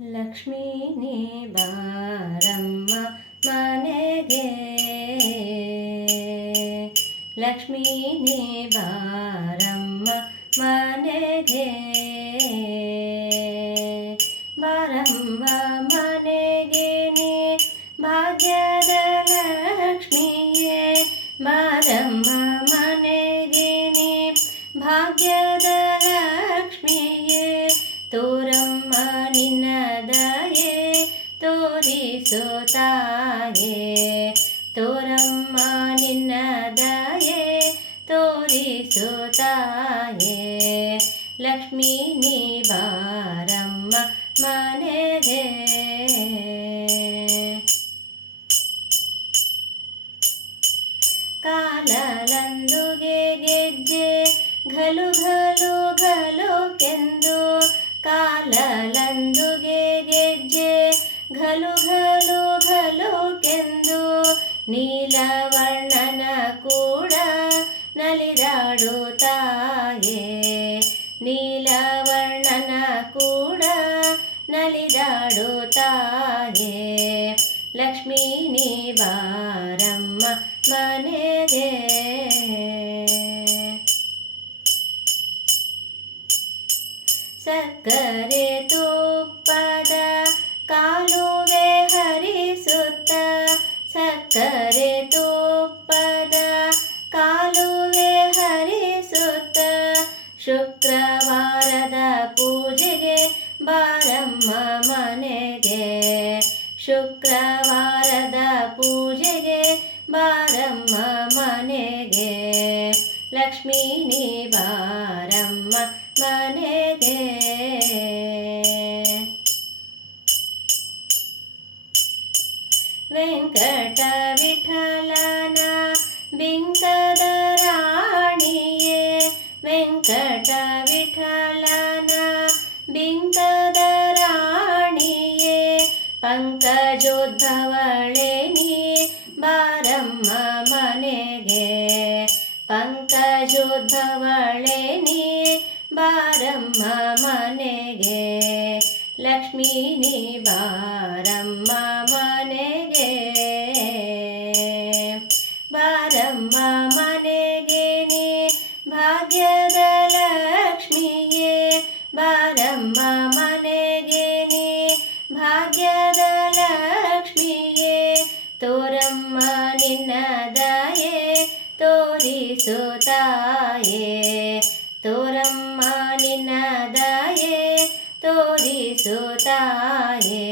ಲಕ್ಷ್ಮೀ ನೀ ಬಾರಮ್ಮ ಮನೆಗೆ, ಲಕ್ಷ್ಮೀ ನೀ ಬಾರಮ್ಮ ಮನೆಗೆ, ಬಾರಮ್ಮ ಮನೆಗೆ ನೀ ಭಾಗ್ಯದ ಲಕ್ಷ್ಮಿಯೇ, ಬಾರಮ್ಮ ಮನೆಗೆ ನೀ ಭಾಗ್ಯದ ಲಕ್ಷ್ಮಿಯೇ, ತೋರಮ್ಮ ನಿನ್ನ ದಯೆ ತೋರಿಸೋ ತಾಯೇ, ತೋರಮ್ಮ ನಿನ್ನ ದಯೆ ತೋರಿಸೋ ತಾಯೇ, ಲಕ್ಷ್ಮೀ ನೀ ಬಾರಮ್ಮ ಮನೆಗೆ. ಕಾಲಲಂದುಗೆ ಗೆಜ್ಜೆ ಘಲು ಘಲು ಘಲು ಕೆಂದು, ಕಾಲಲಂದುಗೆ ಗೆಜ್ಜೆ ಘಲು ಘಲು ಘಲು ಕೆಂದು, ನೀಲವರ್ಣನ ಕೂಡ ನಲಿದಾಡು ತಾಯೇ, ನೀಲವರ್ಣನ ಕೂಡ ನಲಿದಾಡು ತಾಯೇ, ಲಕ್ಷ್ಮೀ ನೀ ಬಾರಮ್ಮ ಮನೆಗೆ. ಸಕ್ಕರೆ ತುಪ್ಪದ ಕಾಲುವೆ ಹರಿಸುತ್ತ, ಸಕ್ಕರೆ ತುಪ್ಪದ ಕಾಲುವೆ ಹರಿಸುತ್ತ, ಶುಕ್ರವಾರದ ಪೂಜೆಗೆ ಬಾರಮ್ಮ ಮನೆಗೆ, ಶುಕ್ರವಾರದ ಪೂಜೆಗೆ ಬಾರಮ್ಮ ಮನೆಗೆ, ಲಕ್ಷ್ಮೀ ನೀ ಬಾರಮ್ಮ ಮನೆಗೆ. ವೆಂಕಟ ವಿಠಲನ ಬಿಂಕದ ರಾಣಿಯೇ, ವೆಂಕಟ ವಿಠಲನ ಬಿಂಕದ ರಾಣಿಯೇ, ಪಂಕಜೋದ್ಭವಳೆ ನೀ ಬಾರಮ್ಮ ಮನೆಗೆ, ಪಂಕಜೋದ್ಭವಳೆ ನೀ ಬಾರಮ್ಮ ಮನೆಗೆ, ಲಕ್ಷ್ಮೀ ನೀ ಬಾರಮ್ಮ ಮನೆಗೆ, ಬಾರಮ್ಮ ಮನೆಗೆ ನೀ ಭಾಗ್ಯದ ಲಕ್ಷ್ಮಿಯೇ, ಬಾರಮ್ಮ ಮನೆಗೆ ನೀ ಭಾಗ್ಯದ ಲಕ್ಷ್ಮಿಯೇ, ತೋರಮ್ಮ ನಿನ್ನ ದಯೆ ತೋರಿಸೋ ತಾಯೇ, ತೋರಮ್ಮ ನಿನ್ನ ದಯೆ ತೋರಿಸೋ ತಾಯೇ,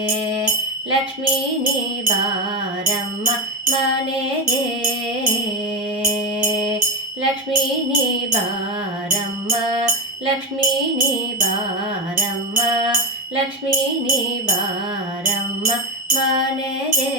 ಲಕ್ಷ್ಮೀ ನೀ ಬಾರಮ್ಮ ಮನೆಗೆ, ಲಕ್ಷ್ಮೀ ನೀ ಬಾರಮ್ಮ, ಲಕ್ಷ್ಮೀ ನೀ ಬಾರಮ್ಮ, ಲಕ್ಷ್ಮೀ ನೀ ಬಾರಮ್ಮ ಮನೆಗೆ.